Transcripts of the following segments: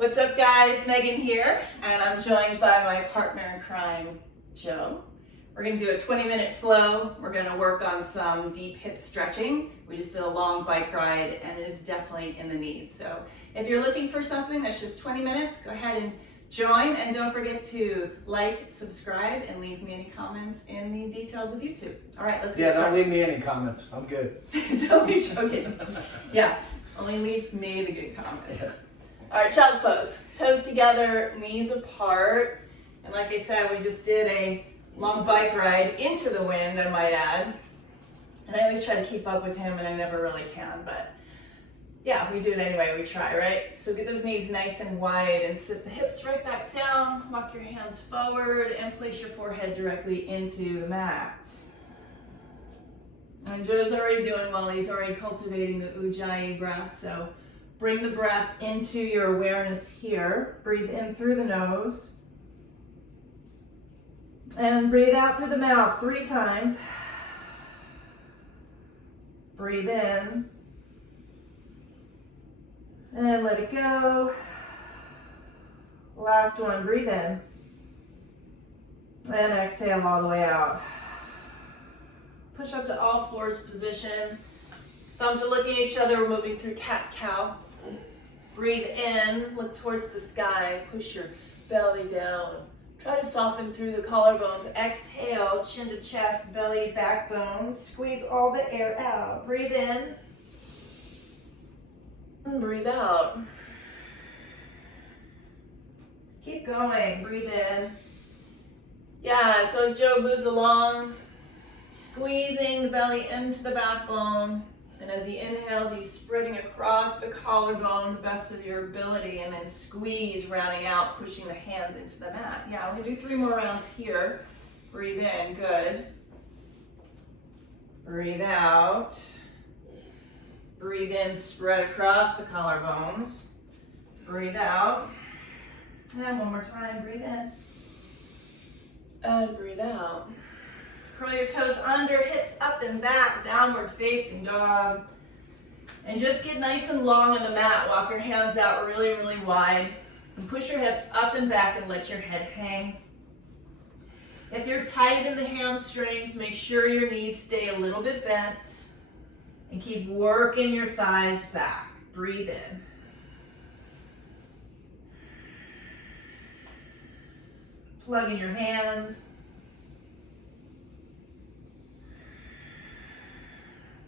What's up guys, Megan here, and I'm joined by my partner in crime, Joe. We're gonna do a 20-minute flow. We're gonna work on some deep hip stretching. We just did a long bike ride and it is definitely in the need. So if you're looking for something that's just 20 minutes, go ahead and join, and don't forget to like, subscribe, and leave me any comments in the details of YouTube. All right, let's get started. Don't leave me any comments. I'm good. Don't leave, okay, yeah, only leave me the good comments. Yeah. All right, child's pose. Toes together, knees apart. And like I said, we just did a long bike ride into the wind, I might add. And I always try to keep up with him, and I never really can, but yeah, we do it anyway, we try, right? So get those knees nice and wide and sit the hips right back down. Walk your hands forward and place your forehead directly into the mat. And Joe's already doing well. He's already cultivating the Ujjayi breath, so bring the breath into your awareness here. Breathe in through the nose. And breathe out through the mouth 3 times. Breathe in. And let it go. Last one, breathe in. And exhale all the way out. Push up to all fours position. Thumbs are looking at each other. We're moving through cat-cow. Breathe in, look towards the sky, push your belly down. Try to soften through the collarbones. Exhale, chin to chest, belly, backbone. Squeeze all the air out. Breathe in. And breathe out. Keep going, breathe in. Yeah, so as Joe moves along, squeezing the belly into the backbone. And as he inhales, he's spreading across the collarbone the best of your ability, and then squeeze, rounding out, pushing the hands into the mat. Yeah, we're gonna do 3 more rounds here. Breathe in, good. Breathe out. Breathe in, spread across the collarbones. Breathe out. And one more time, breathe in. And breathe out. Curl your toes under, hips up and back, downward facing dog. And just get nice and long on the mat. Walk your hands out really, really wide. And push your hips up and back and let your head hang. If you're tight in the hamstrings, make sure your knees stay a little bit bent. And keep working your thighs back. Breathe in. Plug in your hands.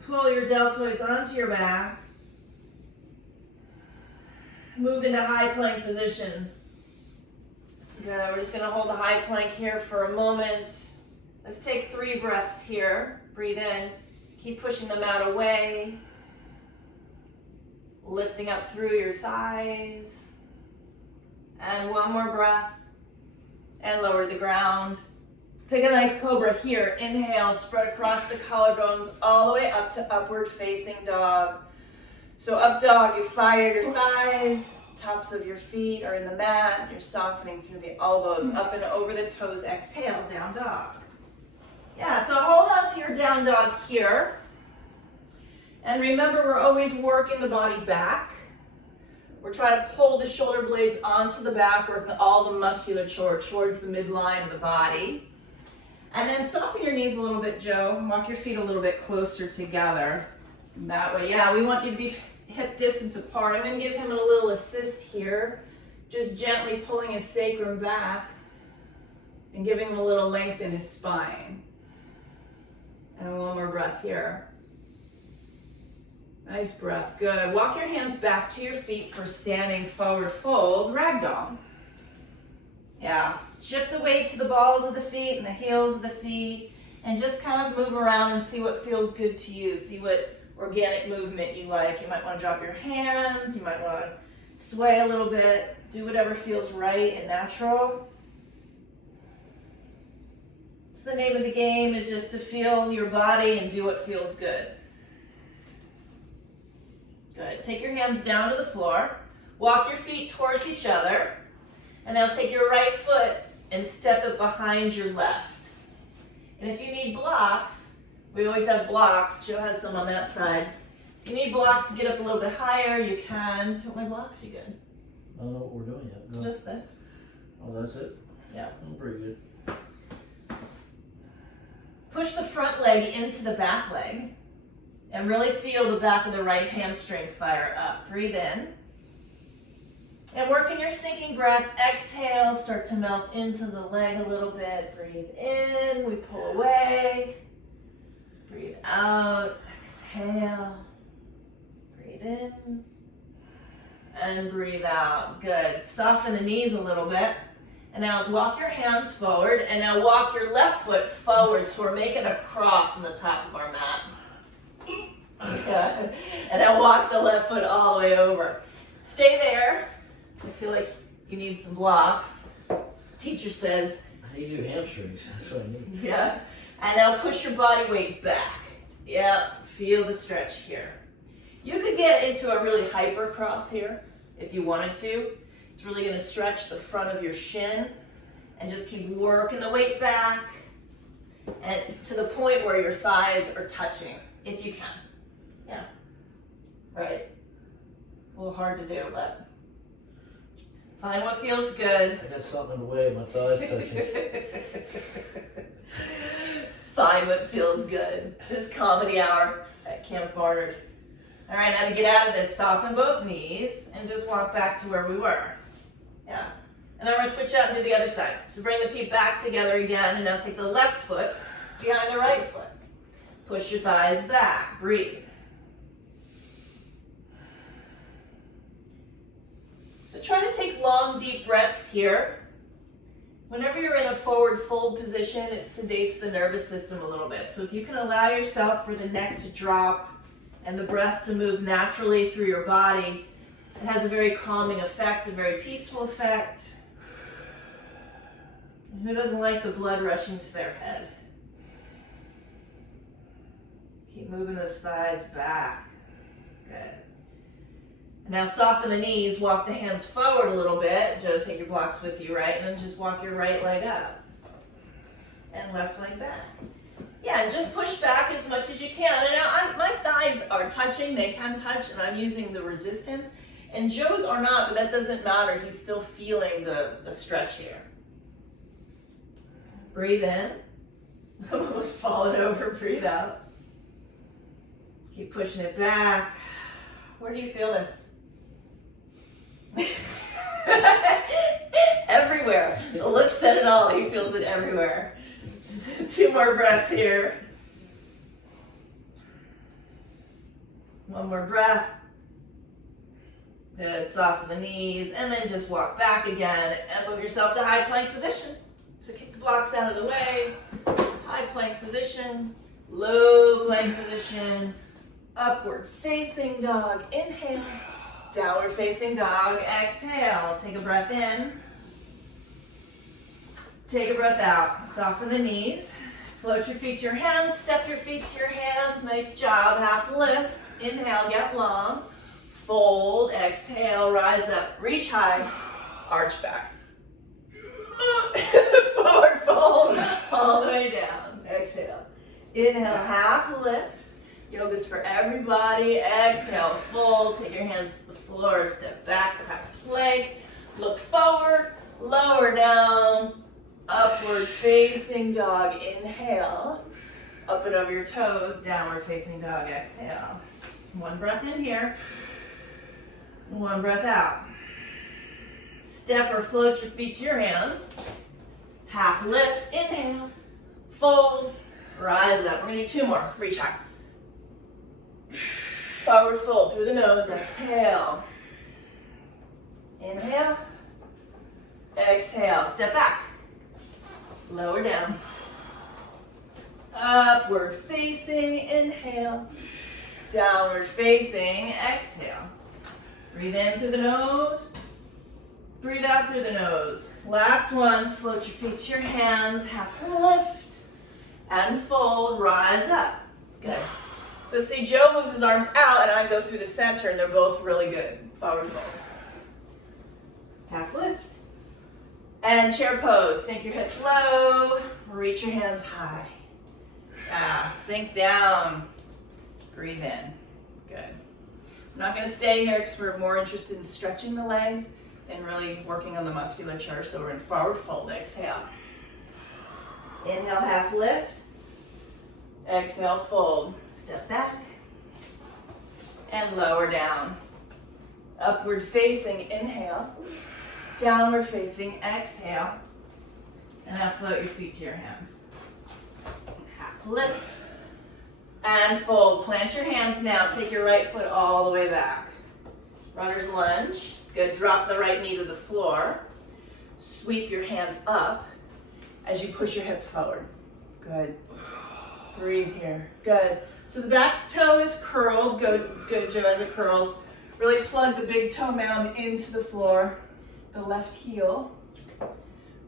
Pull your deltoids onto your back. Move into high plank position. Good. We're just going to hold the high plank here for a moment. Let's take 3 breaths here. Breathe in. Keep pushing the mat away. Lifting up through your thighs. And one more breath. And lower the ground. Take a nice cobra here. Inhale, spread across the collarbones all the way up to upward facing dog. So up dog, you fire your thighs. Tops of your feet are in the mat. You're softening through the elbows, up and over the toes. Exhale, down dog. Yeah, so hold on to your down dog here. And remember, we're always working the body back. We're trying to pull the shoulder blades onto the back, working all the musculature towards the midline of the body. And then soften your knees a little bit, Joe. Walk your feet a little bit closer together. That way, yeah, we want you to be hip distance apart. I'm going to give him a little assist here. Just gently pulling his sacrum back and giving him a little length in his spine. And one more breath here. Nice breath, good. Walk your hands back to your feet for standing forward fold, ragdoll. Yeah, shift the weight to the balls of the feet and the heels of the feet, and just kind of move around and see what feels good to you. See what organic movement you like. You might want to drop your hands, you might want to sway a little bit, do whatever feels right and natural. So the name of the game is just to feel your body and do what feels good. Good. Take your hands down to the floor. Walk your feet towards each other. And now take your right foot and step it behind your left. And if you need blocks, we always have blocks. Joe has some on that side. If you need blocks to get up a little bit higher, you can. Do you want my blocks? You good? I don't know what we're doing yet. Go. Just this. Oh, that's it? Yeah. I'm pretty good. Push the front leg into the back leg and really feel the back of the right hamstring fire up. Breathe in. And work in your sinking breath. Exhale, start to melt into the leg a little bit. Breathe in, we pull away. Breathe out, exhale. Breathe in and breathe out. Good. Soften the knees a little bit. And now walk your hands forward, and now walk your left foot forward. So we're making a cross on the top of our mat. Yeah. And now walk the left foot all the way over. Stay there. I feel like you need some blocks. Teacher says, I need new hamstrings. That's what I need. yeah. And now push your body weight back. Yep. Feel the stretch here. You could get into a really hyper cross here if you wanted to. It's really going to stretch the front of your shin and just keep working the weight back and to the point where your thighs are touching, if you can. Yeah. Right. A little hard to do, but find what feels good. I got something in the way. My thighs touching. Find what feels good. This comedy hour at Camp Barnard. All right, now to get out of this, soften both knees and just walk back to where we were. Yeah. And then we're going to switch out and do the other side. So bring the feet back together again, and now take the left foot behind the right foot. Push your thighs back. Breathe. So try to take long, deep breaths here. Whenever you're in a forward fold position, it sedates the nervous system a little bit. So if you can allow yourself for the neck to drop and the breath to move naturally through your body, it has a very calming effect, a very peaceful effect. And who doesn't like the blood rushing to their head? Keep moving those thighs back. Good. And now soften the knees, walk the hands forward a little bit. Joe, take your blocks with you, right? And then just walk your right leg up. And left leg back. Yeah, and just push back as much as you can. And now my thighs are touching, they can touch, and I'm using the resistance. And Joe's are not, but that doesn't matter. He's still feeling the stretch here. Breathe in. Almost falling over, breathe out. Keep pushing it back. Where do you feel this? Everywhere. The look said it all. He feels it everywhere. 2 more breaths here. 1 more breath. Good. Soften the knees and then just walk back again and move yourself to high plank position. So kick the blocks out of the way. High plank position. Low plank position. Upward facing dog. Inhale. Downward facing dog. Exhale. Take a breath in. Take a breath out. Soften the knees. Float your feet to your hands. Step your feet to your hands. Nice job. Half lift. Inhale. Get long. Fold. Exhale. Rise up. Reach high. Arch back. Forward fold. All the way down. Exhale. Inhale. Half lift. Yoga's for everybody. Exhale. Fold. Take your hands to the floor. Step back to half plank. Look forward. Lower down. Upward facing dog, inhale. Up and over your toes, downward facing dog, exhale. 1 breath in here. 1 breath out. Step or float your feet to your hands. Half lift, inhale. Fold, rise up. We're gonna do 2 more, reach high. Forward fold through the nose, exhale. Inhale. Exhale, step back. Lower down. Upward facing, inhale. Downward facing, exhale. Breathe in through the nose. Breathe out through the nose. Last one, float your feet to your hands, half lift, and fold, rise up. Good. So see, Joe moves his arms out, and I go through the center, and they're both really good. Forward fold. Half lift. And chair pose. Sink your hips low. Reach your hands high. Sink down. Breathe in. Good. I'm not going to stay here because we're more interested in stretching the legs. and really working on the musculature. So we're in forward fold, exhale. Inhale, half lift. Exhale, fold. Step back. And lower down. Upward facing, inhale. Downward facing, exhale. And now float your feet to your hands. Half lift. And fold. Plant your hands now. Take your right foot all the way back. Runner's lunge. Good. Drop the right knee to the floor. Sweep your hands up as you push your hip forward. Good. Breathe here. Good. So the back toe is curled. Good. Joe has it curled. Really plug the big toe mound into the floor. The left heel.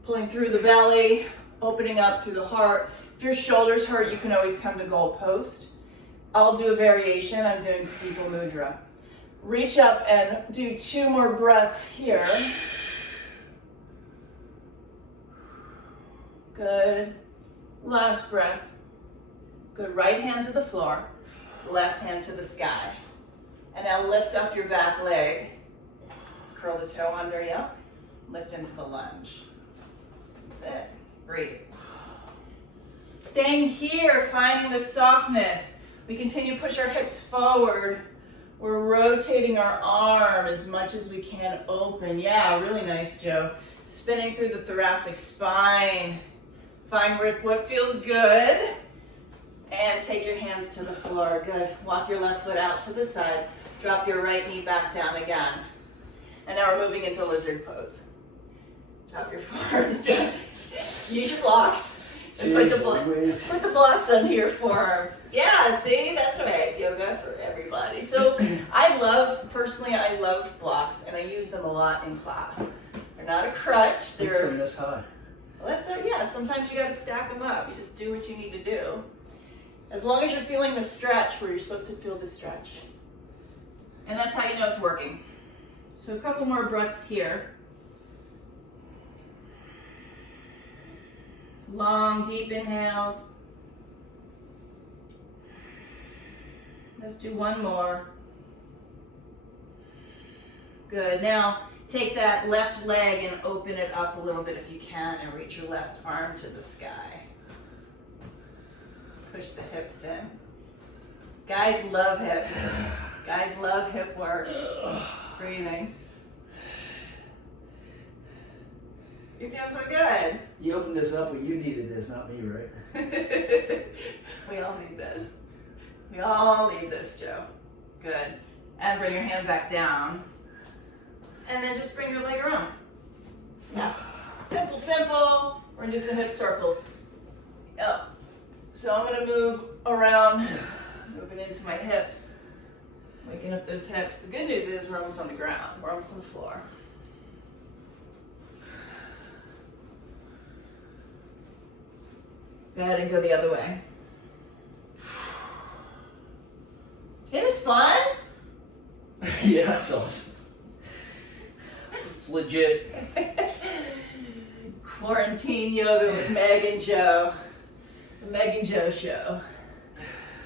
Pulling through the belly. Opening up through the heart. If your shoulders hurt, you can always come to goal post. I'll do a variation. I'm doing steeple mudra. Reach up and do 2 more breaths here. Good. Last breath. Good. Right hand to the floor. Left hand to the sky. And now lift up your back leg. Curl the toe under you. Lift into the lunge. That's it. Breathe. Staying here, finding the softness. We continue to push our hips forward. We're rotating our arm as much as we can open. Yeah, really nice, Joe. Spinning through the thoracic spine. Find what feels good. And take your hands to the floor. Good. Walk your left foot out to the side. Drop your right knee back down again. And now we're moving into lizard pose. Drop your forearms down. Use your blocks. And put the blocks under your forearms. Yeah, see, that's right. Yoga for everybody. So I love blocks, and I use them a lot in class. They're not a crutch. They're this high. Well, yeah, sometimes you got to stack them up. You just do what you need to do. As long as you're feeling the stretch where you're supposed to feel the stretch. And that's how you know it's working. So a couple more breaths here. Long, deep inhales. Let's do 1 more. Good. Now, take that left leg and open it up a little bit if you can, and reach your left arm to the sky. Push the hips in. Guys love hips. Guys love hip work. Breathing. You're doing so good. You opened this up, but you needed this, not me, right? We all need this. We all need this, Joe. Good. And bring your hand back down. And then just bring your leg around. Yeah. Simple, simple. We're gonna do some hip circles. Yep. So I'm gonna move around, moving into my hips, waking up those hips. The good news is we're almost on the ground. We're almost on the floor. Go ahead and go the other way. It is fun. Yeah, that's awesome. It's legit. Quarantine yoga with Meg and Joe. The Meg and Joe show.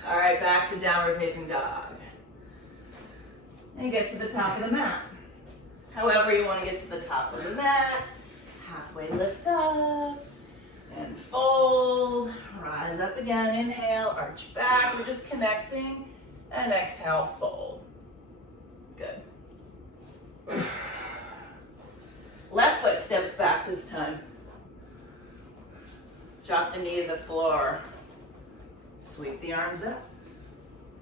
All right, back to downward facing dog. And get to the top of the mat. However you want to get to the top of the mat. Halfway lift up. And fold, rise up again, inhale, arch back, we're just connecting, and exhale, fold. Good. Left foot steps back this time. Drop the knee to the floor. Sweep the arms up.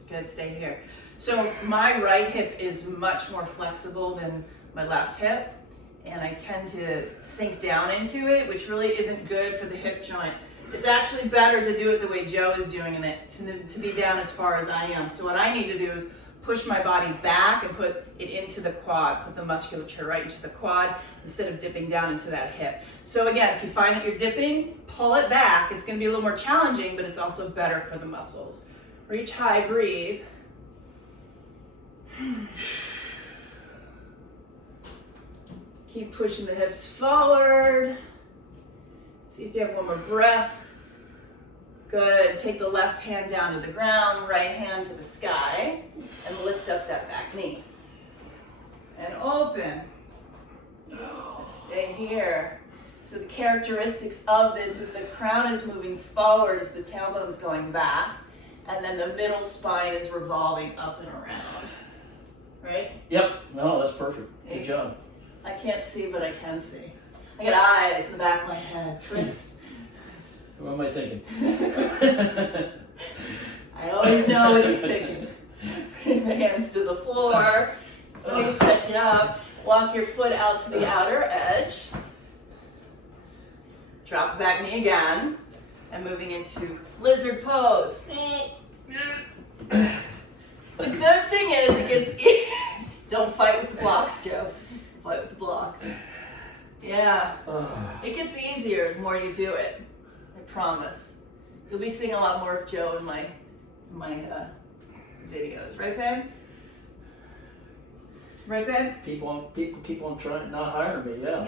Good, stay here. So my right hip is much more flexible than my left hip. And I tend to sink down into it, which really isn't good for the hip joint. It's actually better to do it the way Joe is doing it, to be down as far as I am. So what I need to do is push my body back and put it into the quad, put the musculature right into the quad instead of dipping down into that hip. So again, if you find that you're dipping, pull it back. It's gonna be a little more challenging, but it's also better for the muscles. Reach high, breathe. Keep pushing the hips forward. See if you have 1 more breath. Good. Take the left hand down to the ground, right hand to the sky, and lift up that back knee. And open. Stay here. So the characteristics of this is the crown is moving forward as the tailbone's going back, and then the middle spine is revolving up and around. Right? Yep. No, that's perfect. Good job. I can't see, but I can see. I got eyes in the back of my head. Twist. What am I thinking? I always know what he's thinking. Bring the hands to the floor. Let me set you up. Walk your foot out to the outer edge. Drop the back knee again. And moving into lizard pose. The good thing is it gets don't fight with the blocks, Joe. Fight with the blocks. Yeah. It gets easier the more you do it. I promise. You'll be seeing a lot more of Joe in my videos, right, babe? Right, babe? People keep on trying not hiring me. Yeah.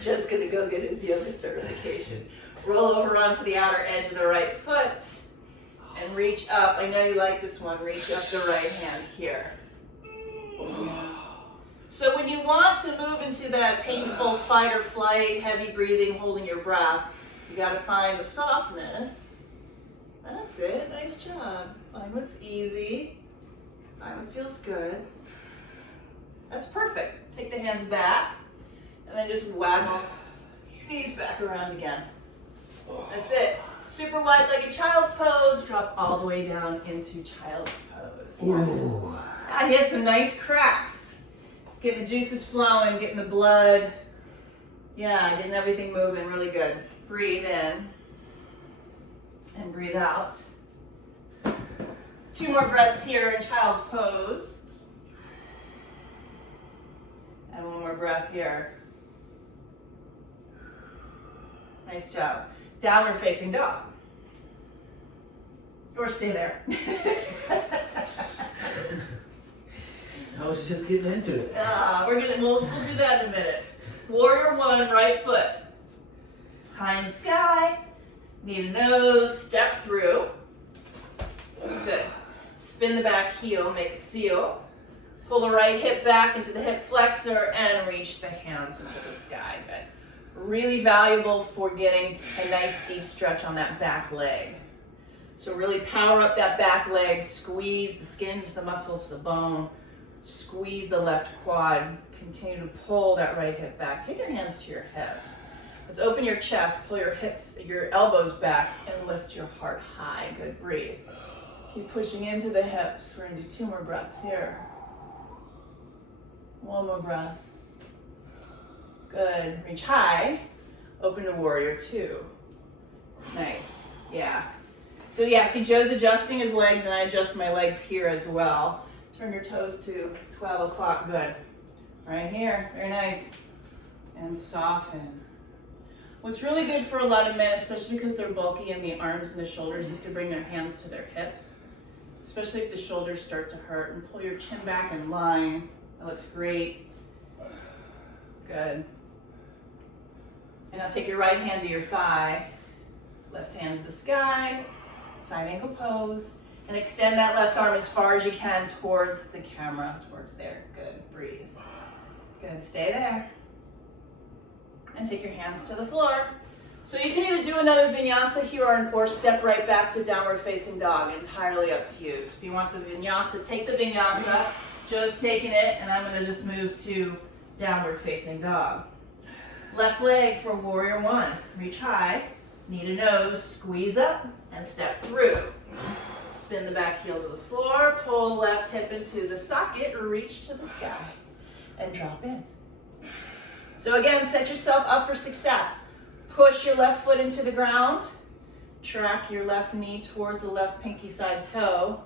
Joe's gonna go get his yoga certification. Roll over onto the outer edge of the right foot and reach up. I know you like this one. Reach up the right hand here. So when you want to move into that painful fight or flight, heavy breathing, holding your breath, you got to find the softness. That's it. Nice job. Find what's easy. Find what feels good. That's perfect. Take the hands back and then just waggle your knees back around again. That's it. Super wide-legged child's pose. Drop all the way down into child's pose. Ooh. I hit some nice cracks. It's getting the juices flowing, getting the blood. Yeah, getting everything moving really good. Breathe in and breathe out. 2 more breaths here in child's pose. And 1 more breath here. Nice job. Downward facing dog. Or stay there. I was just getting into it. We'll do that in a minute. Warrior 1, right foot. High in the sky. Knee to nose. Step through. Good. Spin the back heel. Make a seal. Pull the right hip back into the hip flexor and reach the hands to the sky. Good. Really valuable for getting a nice deep stretch on that back leg. So really power up that back leg. Squeeze the skin to the muscle to the bone. Squeeze the left quad. Continue to pull that right hip back. Take your hands to your hips. Let's open your chest, pull your hips, your elbows back, and lift your heart high. Good, breathe. Keep pushing into the hips. We're gonna do 2 more breaths here. 1 more breath. Good, reach high. Open to warrior 2. Nice, yeah. So yeah, see Joe's adjusting his legs and I adjust my legs here as well. Turn your toes to 12 o'clock, good. Right here, very nice. And soften. What's really good for a lot of men, especially because they're bulky in the arms and the shoulders, is to bring their hands to their hips. Especially if the shoulders start to hurt, and pull your chin back in line. That looks great. Good. And now take your right hand to your thigh, left hand to the sky, side angle pose, and extend that left arm as far as you can towards the camera, towards there. Good, breathe. Good, stay there. And take your hands to the floor. So you can either do another vinyasa here or step right back to downward facing dog, entirely up to you. So if you want the vinyasa, take the vinyasa. Joe's taking it, and I'm gonna just move to downward facing dog. Left leg for warrior 1. Reach high, knee to nose, squeeze up, and step through. Spin the back heel to the floor, pull left hip into the socket, reach to the sky, and drop in. So again, set yourself up for success. Push your left foot into the ground, track your left knee towards the left pinky side toe,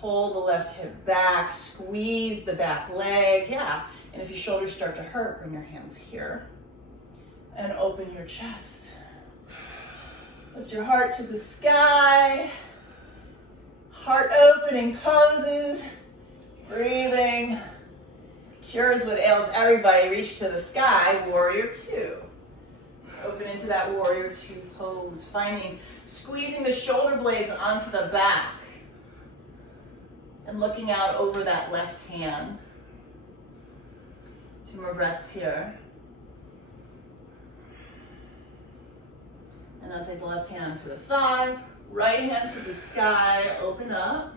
pull the left hip back, squeeze the back leg, yeah. And if your shoulders start to hurt, bring your hands here and open your chest. Lift your heart to the sky. Heart opening poses, breathing. Cures what ails everybody. Reach to the sky, warrior 2. Open into that warrior 2 pose, squeezing the shoulder blades onto the back. and looking out over that left hand. 2 more breaths here. And I'll take the left hand to the thigh, right hand to the sky, open up.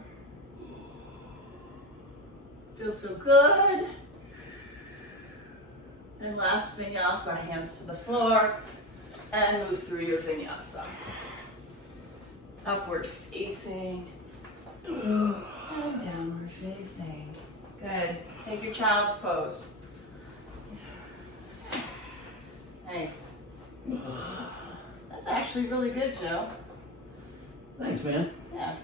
Feels so good. And last vinyasa, hands to the floor, and move through your vinyasa. Upward facing, and downward facing. Good. Take your child's pose. Nice. That's actually really good, Joe. Thanks, man. Yeah.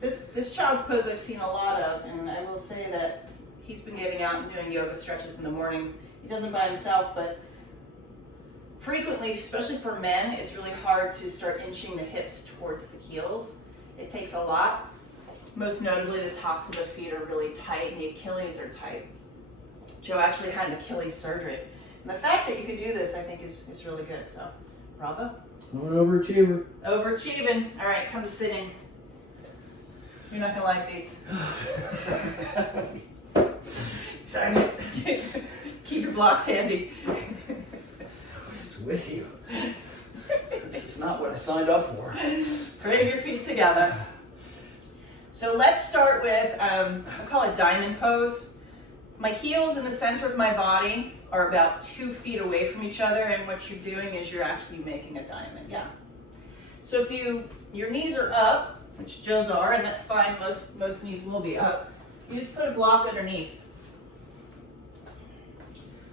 This child's pose I've seen a lot of, and I will say that he's been getting out and doing yoga stretches in the morning. He doesn't by himself, but frequently, especially for men, it's really hard to start inching the hips towards the heels. It takes a lot. Most notably, the tops of the feet are really tight and the Achilles are tight. Joe actually had an Achilles surgery. And the fact that you can do this, I think, is really good. So, bravo. I'm an overachiever. Overachieving. All right, come to sitting. You're not gonna like these. Darn it. Keep your blocks handy. It's with you. This is not what I signed up for. Bring your feet together. So let's start with, I call it diamond pose. My heels in the center of my body are about 2 feet away from each other, and what you're doing is you're actually making a diamond, yeah. So if your knees are up, which Joe's are, and that's fine, most knees will be up, you just put a block underneath.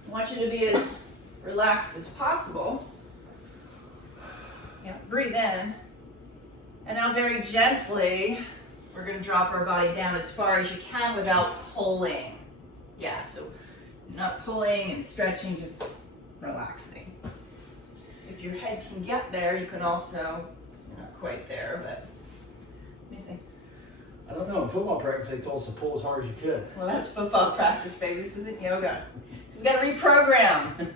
I want you to be as relaxed as possible. Yeah, breathe in. And now very gently, we're gonna drop our body down as far as you can without pulling. Yeah, so not pulling and stretching, just relaxing. If your head can get there, you can also, you're not quite there, but let me see. I don't know. In football practice, they told us to pull as hard as you could. Well, that's football practice, baby. This isn't yoga. So we got to reprogram.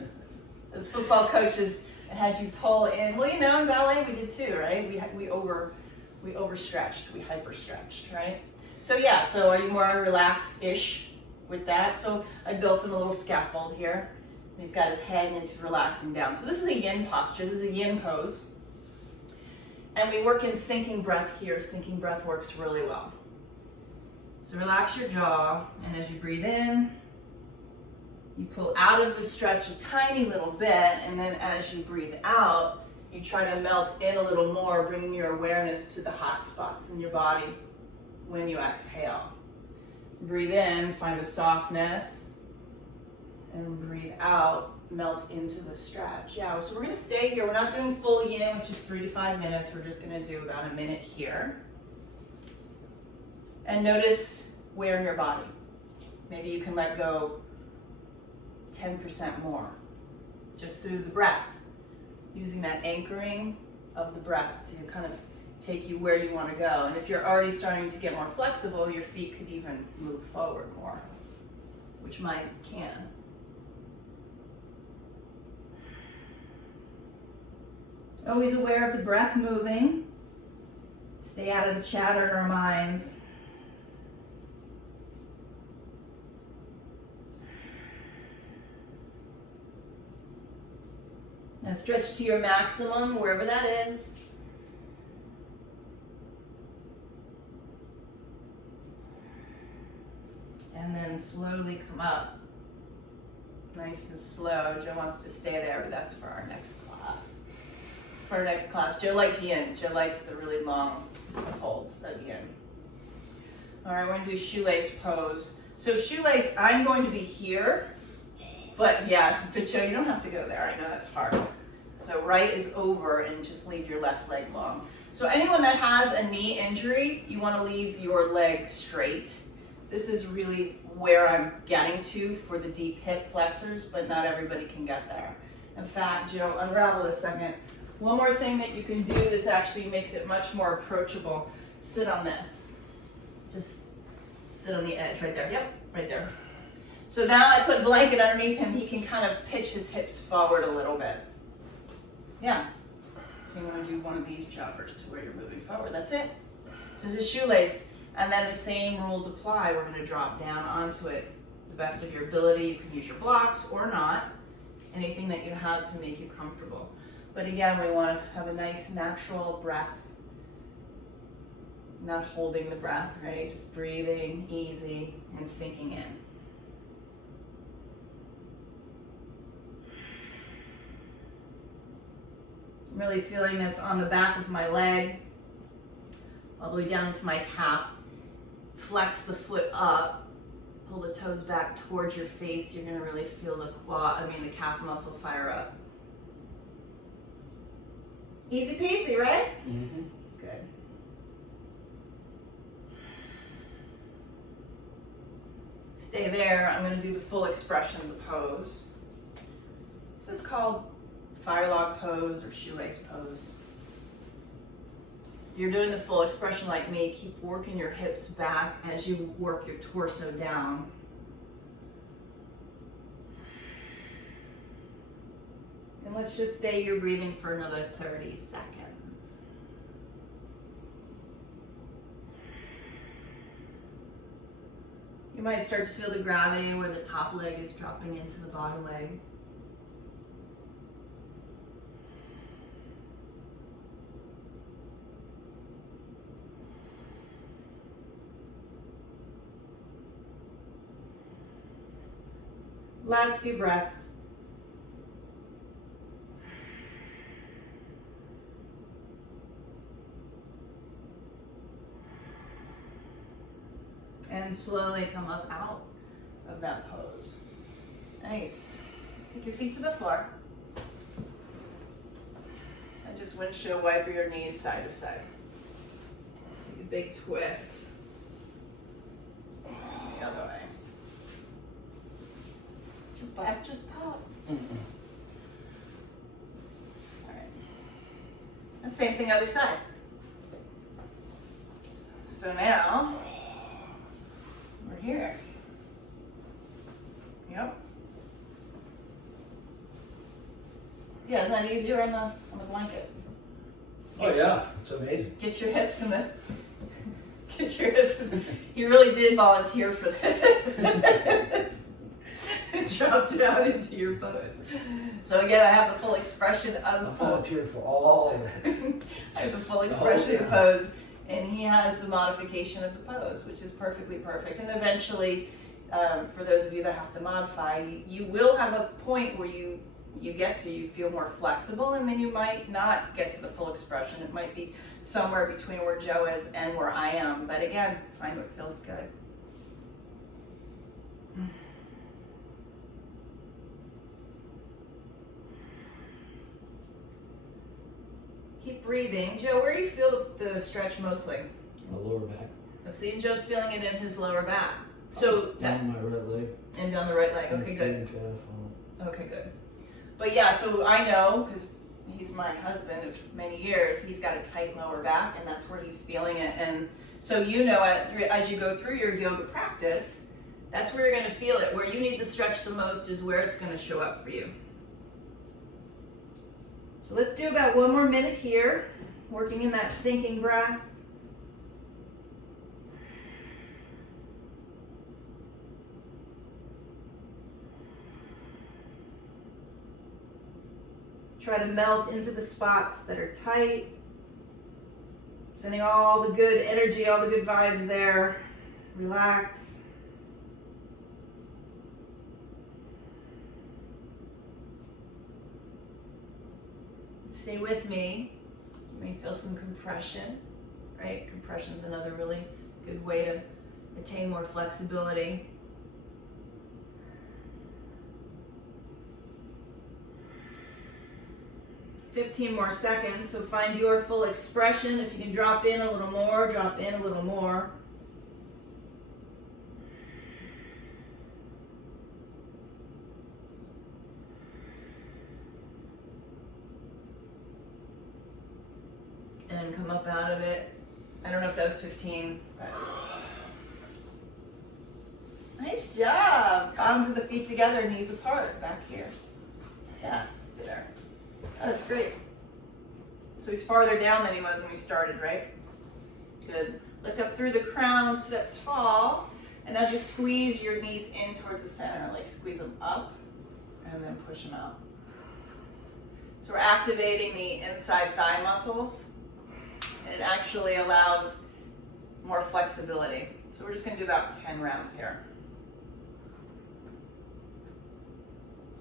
As football coaches, it had you pull in. Well, you know, in ballet we did too, right? We overstretched, we hyperstretched, right? So yeah. So are you more relaxed-ish with that? So I built him a little scaffold here. He's got his head and he's relaxing down. So this is a yin posture. This is a yin pose. And we work in sinking breath here. Sinking breath works really well. So relax your jaw, and as you breathe in, you pull out of the stretch a tiny little bit, and then as you breathe out, you try to melt in a little more, bringing your awareness to the hot spots in your body when you exhale. Breathe in, find a softness, and breathe out, melt into the stretch. Yeah, so we're gonna stay here. We're not doing full yin, which is 3 to 5 minutes. We're just gonna do about a minute here. And notice where in your body. Maybe you can let go 10% more, just through the breath, using that anchoring of the breath to kind of take you where you want to go. And if you're already starting to get more flexible, your feet could even move forward more, which mine can. Always aware of the breath moving. Stay out of the chatter in our minds. Now stretch to your maximum, wherever that is. And then slowly come up. Nice and slow. Joe wants to stay there, but that's for our next class. It's for our next class. Joe likes yin. Joe likes the really long holds of yin. All right, we're gonna do shoelace pose. So shoelace, I'm going to be here, but yeah, but Joe, you don't have to go there. I know that's hard. So right is over and just leave your left leg long. So anyone that has a knee injury, you wanna leave your leg straight. This is really where I'm getting to for the deep hip flexors, but not everybody can get there. In fact, Joe, unravel a second. One more thing that you can do, this actually makes it much more approachable. Sit on this. Just sit on the edge right there. Yep, right there. So now I put a blanket underneath him, he can kind of pitch his hips forward a little bit. Yeah. So you want to do one of these joggers to where you're moving forward. That's it. So this is shoelace. And then the same rules apply. We're gonna drop down onto it the best of your ability. You can use your blocks or not, anything that you have to make you comfortable. But again, we wanna have a nice natural breath, not holding the breath, right? Just breathing easy and sinking in. I'm really feeling this on the back of my leg, all the way down into my calf. Flex the foot up, pull the toes back towards your face. You're gonna really feel the the calf muscle fire up. Easy peasy, right? Mm-hmm. Good. Stay there. I'm gonna do the full expression of the pose. This is called fire log pose or shoelace pose. You're doing the full expression like me. Keep working your hips back as you work your torso down. And let's just stay your breathing for another 30 seconds. You might start to feel the gravity where the top leg is dropping into the bottom leg. Last few breaths. And slowly come up out of that pose. Nice. Take your feet to the floor. And just windshield wiper your knees side to side. Take a big twist. The other way. Your back just pop. Mm-mm. All right. The same thing other side. So now, we're here. Yep. Yeah, isn't that easier on the blanket? Oh yeah, it's amazing. Get your hips in the. Get your hips in the. You really did volunteer for this. Drop down into your pose. So again, I have the full expression of the I pose. volunteer for all of this. I have the full expression of the pose, and he has the modification of the pose, which is perfectly perfect. And eventually, for those of you that have to modify, you will have a point where you feel more flexible, and then you might not get to the full expression. It might be somewhere between where Joe is and where I am. But again, find what feels good. Keep breathing. Joe, where do you feel the stretch mostly? My lower back. See, Joe's feeling it in his lower back. So down my right leg. And down the right leg. Okay, good. And calf. Okay, good. But yeah, so I know, because he's my husband of many years, he's got a tight lower back, and that's where he's feeling it. And so you know, as you go through your yoga practice, that's where you're going to feel it. Where you need to stretch the most is where it's going to show up for you. So let's do about 1 more minute here, working in that sinking breath. Try to melt into the spots that are tight. Sending all the good energy, all the good vibes there. Relax. Stay with me. You may feel some compression, right? Compression is another really good way to attain more flexibility. "15 more seconds, so find your full expression. If you can drop in a little more, drop in a little more. And come up out of it. I don't know if that was 15. But... Nice job. Palms of the feet together, knees apart, back here. Yeah, there. That's great. So he's farther down than he was when we started, right? Good. Lift up through the crown, sit up tall, and now just squeeze your knees in towards the center, like squeeze them up and then push them out. So we're activating the inside thigh muscles, and it actually allows more flexibility. So we're just gonna do about 10 rounds here.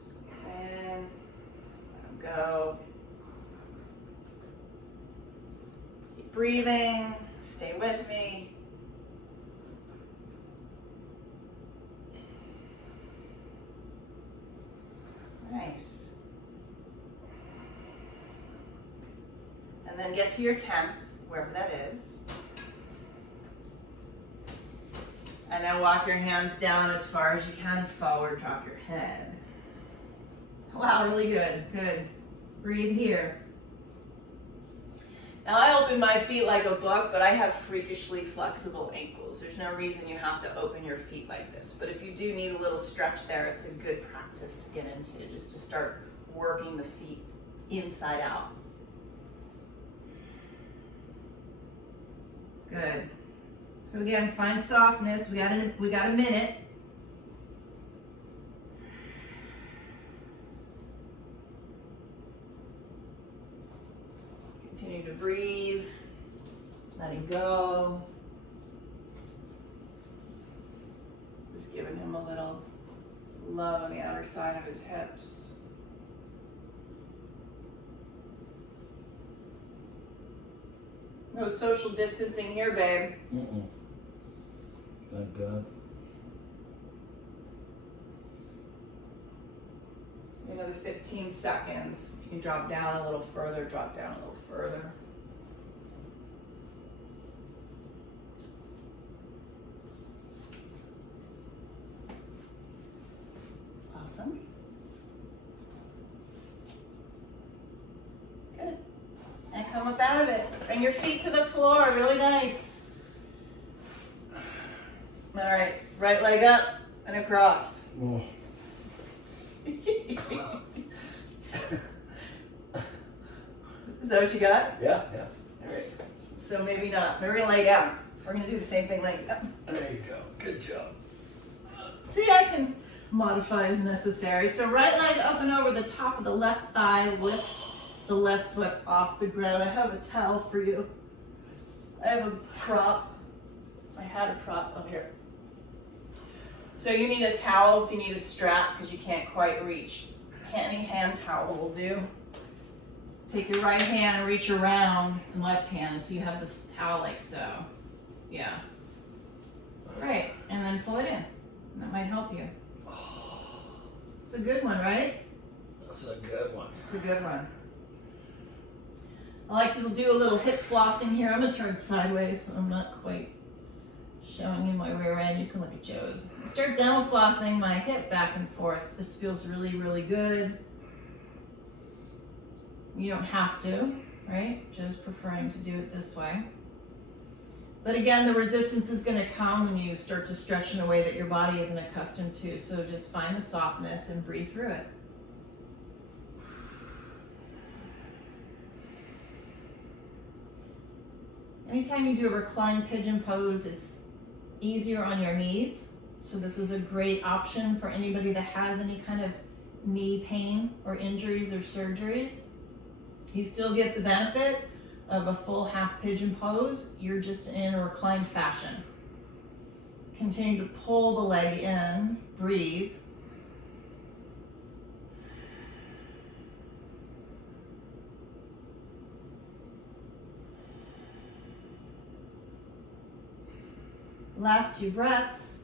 Squeeze in, let them go. Keep breathing, stay with me. Nice. And then get to your 10th, wherever that is. And now walk your hands down as far as you can forward, drop your head. Wow, really good, good. Breathe here. Now I open my feet like a book, but I have freakishly flexible ankles. There's no reason you have to open your feet like this. But if you do need a little stretch there, it's a good practice to get into, just to start working the feet inside out. Good. So again, find softness. We got a minute. Continue to breathe, letting go. Just giving him a little love on the outer side of his hips. No social distancing here, babe. Thank God. Another 15 seconds. If you can drop down a little further, drop down a little further. Awesome. Good. And come up out of it. Bring your feet to the floor, really nice. All right, right leg up and across. Oh. Is that what you got? Yeah. All right. So maybe not. Maybe we're gonna lay down. We're gonna do the same thing laying down. There you go. Good job. See, I can modify as necessary. So right leg up and over the top of the left thigh. Lift the left foot off the ground. I have a towel for you. I have a prop. I had a prop up here. So you need a towel if you need a strap because you can't quite reach. Any hand towel will do. Take your right hand, reach around, and left hand, so you have this towel like so. Yeah. Right, and then pull it in. That might help you. It's a good one, right? That's a good one. It's a good one. I like to do a little hip flossing here. I'm gonna turn sideways, so I'm not quite showing you my rear end. You can look at Joe's. Start down flossing my hip back and forth. This feels really, really good. You don't have to, right? Joe's preferring to do it this way. But again, the resistance is going to come when you start to stretch in a way that your body isn't accustomed to. So just find the softness and breathe through it. Anytime you do a reclined pigeon pose, it's easier on your knees. So this is a great option for anybody that has any kind of knee pain or injuries or surgeries. You still get the benefit of a full half pigeon pose. You're just in a reclined fashion. Continue to pull the leg in, breathe. Last 2 breaths.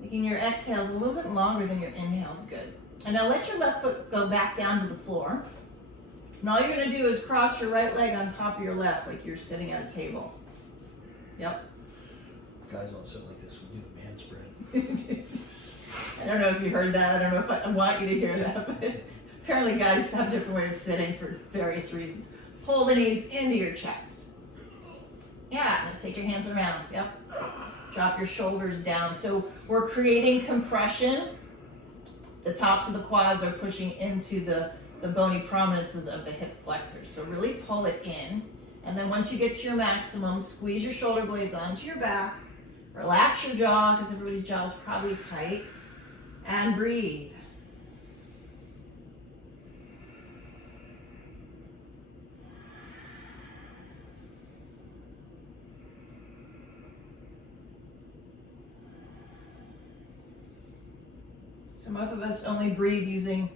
Making your exhales a little bit longer than your inhales, good. And now let your left foot go back down to the floor. And all you're gonna do is cross your right leg on top of your left like you're sitting at a table. Yep. Guys don't sit like this when you do a man spread. I don't know if you heard that. I don't know if I want you to hear that, but apparently guys have different ways of sitting for various reasons. Pull the knees into your chest. Yeah, and take your hands around, yep. Drop your shoulders down. So we're creating compression The tops of the quads are pushing into the bony prominences of the hip flexors. So really pull it in. And then once you get to your maximum, squeeze your shoulder blades onto your back. Relax your jaw, because everybody's jaw is probably tight. And breathe. So most of us only breathe using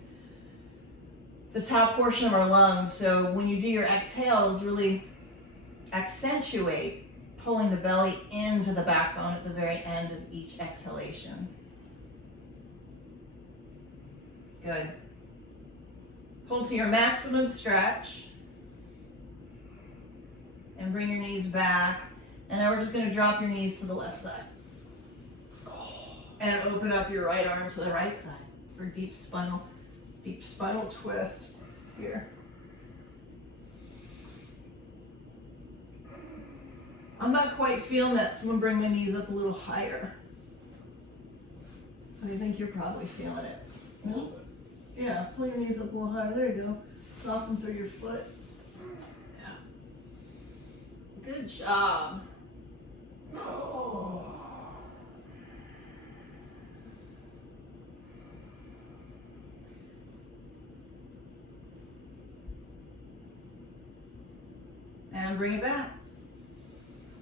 the top portion of our lungs. So when you do your exhales, really accentuate pulling the belly into the backbone at the very end of each exhalation. Good. Pull to your maximum stretch. And bring your knees back. And now we're just going to drop your knees to the left side. And open up your right arm to the right side for deep spinal twist here. I'm not quite feeling that, so I'm gonna bring my knees up a little higher. I think you're probably feeling it. No? Yeah, pull your knees up a little higher. There you go. Soften through your foot. Yeah. Good job. Oh. And bring it back.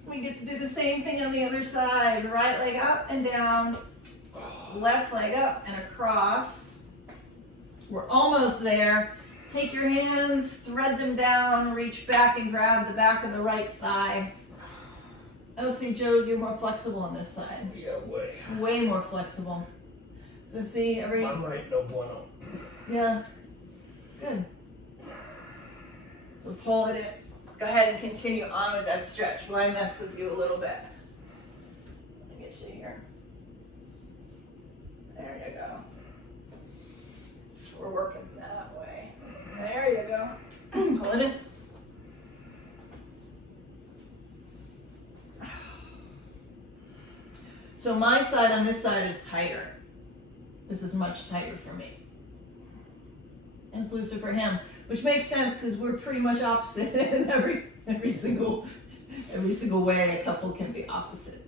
We get to do the same thing on the other side. Right leg up and down. Left leg up and across. We're almost there. Take your hands, thread them down, reach back and grab the back of the right thigh. Oh, see, Joe, you're more flexible on this side. Yeah, way. Way more flexible. So see, I'm right, no bueno. Yeah. Good. So pull it in. Go ahead and continue on with that stretch while I mess with you a little bit. Let me get you here. There you go. We're working that way. There you go. Pull it in. So my side on this side is tighter. This is much tighter for me. And it's looser for him, which makes sense because we're pretty much opposite in every single way. A couple can be opposite.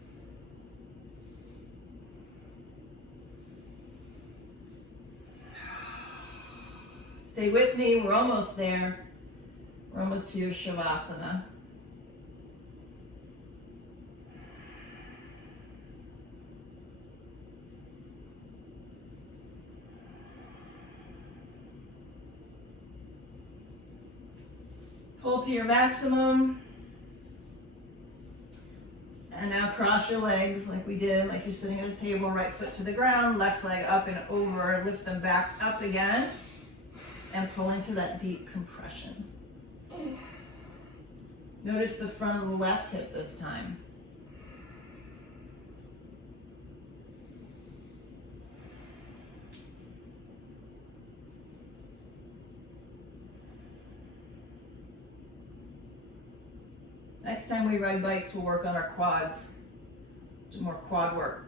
Stay with me. We're almost there. We're almost to your Shavasana. Pull to your maximum. And now cross your legs like we did, like you're sitting at a table, right foot to the ground, left leg up and over, lift them back up again, and pull into that deep compression. Notice the front of the left hip this time. Next time we ride bikes, we'll work on our quads. Do more quad work.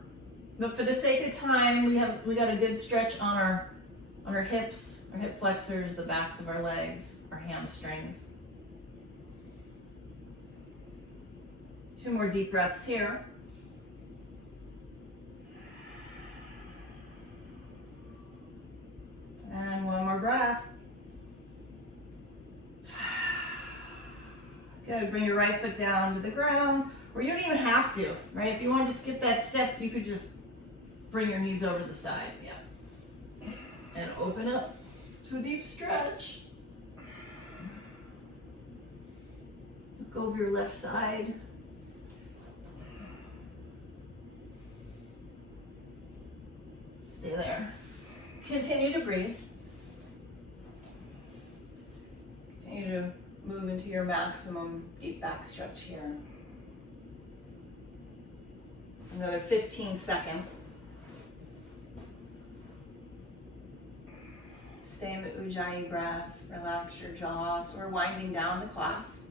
But for the sake of time, we got a good stretch on our hips, our hip flexors, the backs of our legs, our hamstrings. 2 more deep breaths here. And 1 more breath. Good, bring your right foot down to the ground, or you don't even have to, right? If you wanted to skip that step, you could just bring your knees over to the side, yeah. And open up to a deep stretch. Look over your left side. Stay there. Continue to breathe. Continue to move into your maximum deep back stretch here. Another 15 seconds. Stay in the Ujjayi breath. Relax your jaw. So we're winding down the class.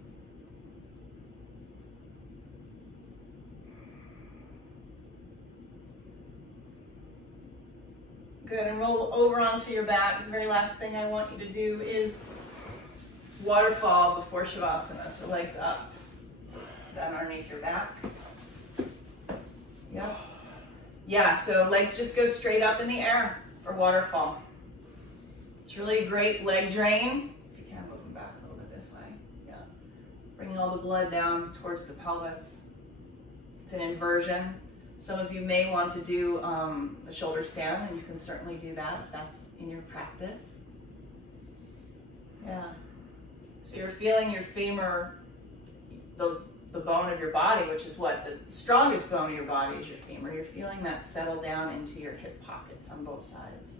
Good, and roll over onto your back. The very last thing I want you to do is waterfall before Shavasana. So legs up, down underneath your back. Yep. Yeah, so legs just go straight up in the air for waterfall. It's really a great leg drain. If you can, move them back a little bit this way. Yeah. Bringing all the blood down towards the pelvis. It's an inversion. Some of you may want to do a shoulder stand, and you can certainly do that if that's in your practice. Yeah. So you're feeling your femur, the bone of your body, which is what? The strongest bone of your body is your femur. You're feeling that settle down into your hip pockets on both sides.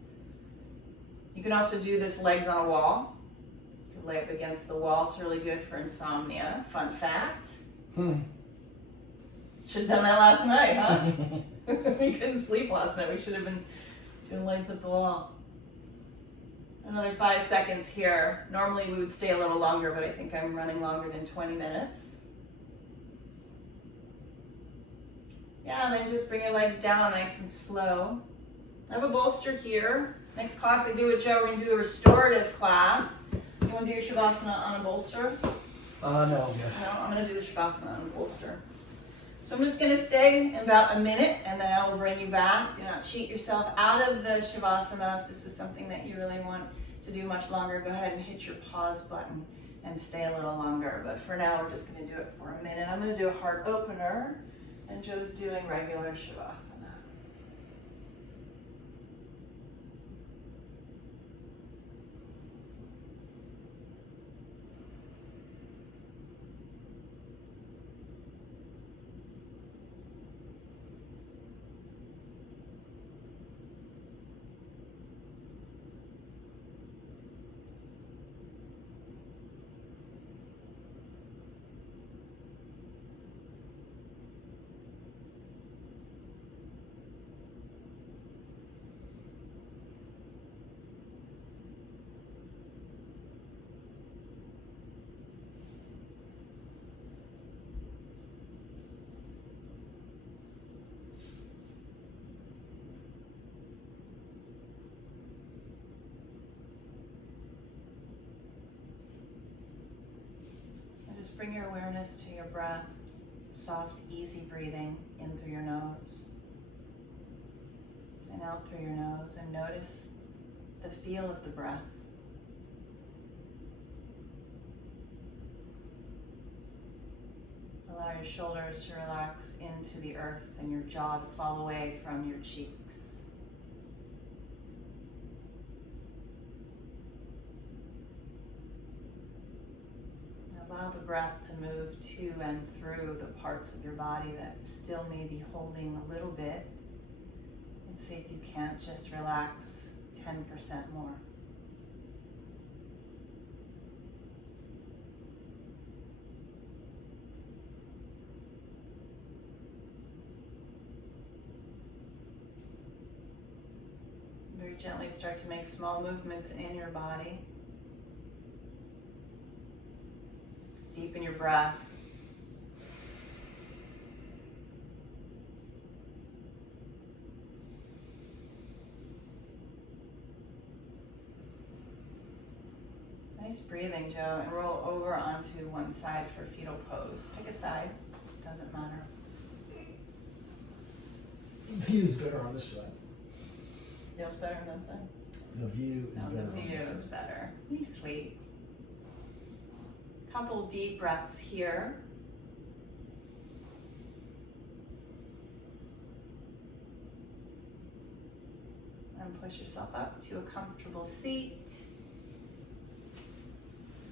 You can also do this legs on a wall. You can lay up against the wall. It's really good for insomnia. Fun fact. Should have done that last night, huh? We couldn't sleep last night. We should have been doing legs at the wall. Another 5 seconds here. Normally we would stay a little longer, but I think I'm running longer than 20 minutes. Yeah, and then just bring your legs down nice and slow. I have a bolster here. Next class I do with Joe, we're going to do a restorative class. You want to do your Shavasana on a bolster? No, I'm good. No, I'm going to do the Shavasana on a bolster. So I'm just going to stay in about a minute, and then I will bring you back. Do not cheat yourself out of the Shavasana. If this is something that you really want to do much longer, go ahead and hit your pause button and stay a little longer. But for now, we're just going to do it for a minute. I'm going to do a heart opener, and Joe's doing regular Shavasana. Just bring your awareness to your breath, soft, easy breathing in through your nose and out through your nose, and notice the feel of the breath. Allow your shoulders to relax into the earth and your jaw to fall away from your cheeks. Allow the breath to move to and through the parts of your body that still may be holding a little bit, and see if you can't just relax 10% more. Very gently start to make small movements in your body. Deepen your breath. Nice breathing, Joe, and roll over onto one side for fetal pose. Pick a side, doesn't matter. The view's better on this side. Feels better on that side? The view is No, better the on view this is side. better. Be sweet. Couple deep breaths here. And push yourself up to a comfortable seat.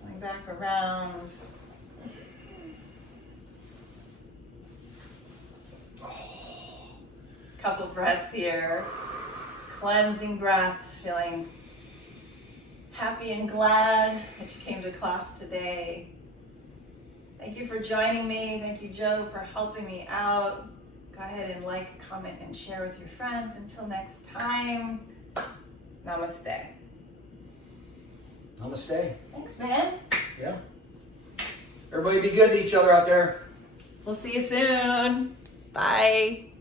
Going back around. Couple breaths here. Cleansing breaths, feeling happy and glad that you came to class today. Thank you for joining me. Thank you, Joe, for helping me out. Go ahead and like, comment, and share with your friends. Until next time, namaste. Namaste. Thanks, man. Yeah. Everybody be good to each other out there. We'll see you soon. Bye.